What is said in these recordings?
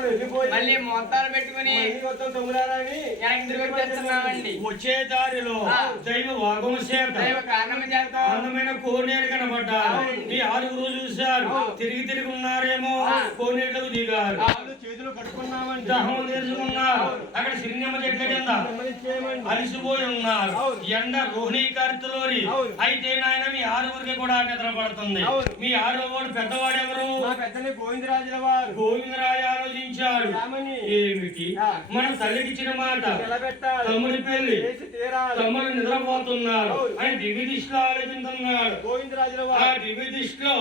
మనం వెళ్ళిపోయి మళ్ళీ మొత్తాలు పెట్టుకుని తిరిగి వచ్చేస్తున్నామండి. వచ్చే దారిలో దైవ వాగము చేత దైవ కారణం చేత అందమైన కోనేరు కనబడ్డారు. ఈ 6 చూశారు. తిరిగి ఉన్నారేమో కోనేరులకు దిగారు. చేతులు కట్టుకున్నామండి, దహం తెరుచుకున్నారు. అక్కడ సిరినమ్మ చెట్ల కింద అలిసిపోయి ఉన్నారు. ఎండ రోహిణీ కార్తెలోని. అయితే నాయన మీ 6 కూడా నిద్ర పడుతుంది. మీ 6వ పెద్దవాడు ఎవరు? గోవిందరాజుల వారు. గోవిందరాజు ఆలోచించాడు, ఏమిటి మనం తల్లికిచ్చిన మాట, తమ్ముడి పెళ్లి, తమ్ముడు నిద్రపోతున్నారు అని దివ్య దిశలో ఆలోచిస్తున్నాడు. గోవిందరాజుల ఆ దివ్య దిశలో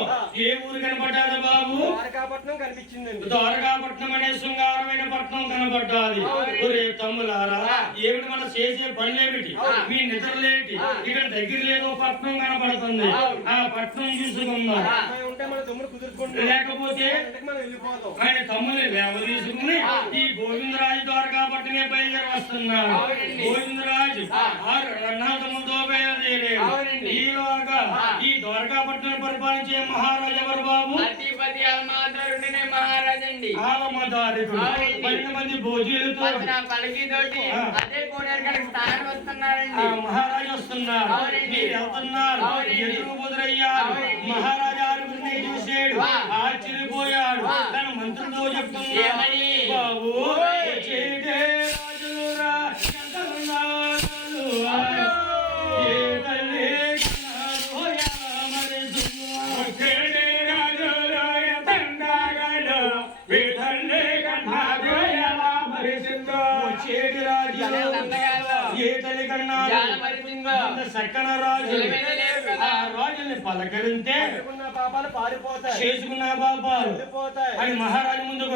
ఏ ఊరు కనపడ్డాడు బాబు? ద్వారకాపట్నం కనిపించిందండి. ద్వారకాపట్నం అనే శృంగారమైన పట్నం కనబడ్డాది. ఒరే తమ్ములారా, ఏమిటి మనం చేసే పనులేమిటి, మీ నిద్రలేటి? ఇక్కడ దగ్గర లేదో పట్నం కనబడుతుంది. ఆ పట్నం చూసుకుందాం. లేకపోతే ఆయన తమ్ముని లేవ తీసుకుని ఈ గోవిందరాజు ద్వారకాపట్నమే బయలుదేరి వస్తున్నాడు. గోవిందరాజు 6 రన్నాథములతో బయలుదేరాడు. ఈలోగా ఈ ద్వారకాపట్నం పరిపాలించే మహారాజు ఎవరు బాబు? అధిపతి ఆలమాదారుడినే మహారాజండి. ఆలమదారుడు 12 మంది భోజీలతో పలికితోటి అదే కోనేరు కనుక స్థానం వస్తున్నారండి. మహారాజు వస్తున్నారు. మీరు వెళ్తున్నారు. ఎదురు బుదురయ్యారు. మహారాజు 6 చూసాడు, ఆశ్చర్యపోయాడు. తన మంత్రులతో చెప్తున్నాడు, బాబు చేటే రాజులురా సక్కన రాజు. ఆ రాజుల్ని పలకరింటే పాపాలు పారిపోతాయి, చేసుకున్న పాపాలు వెళ్ళిపోతాయి అని మహారాజు ముందుకు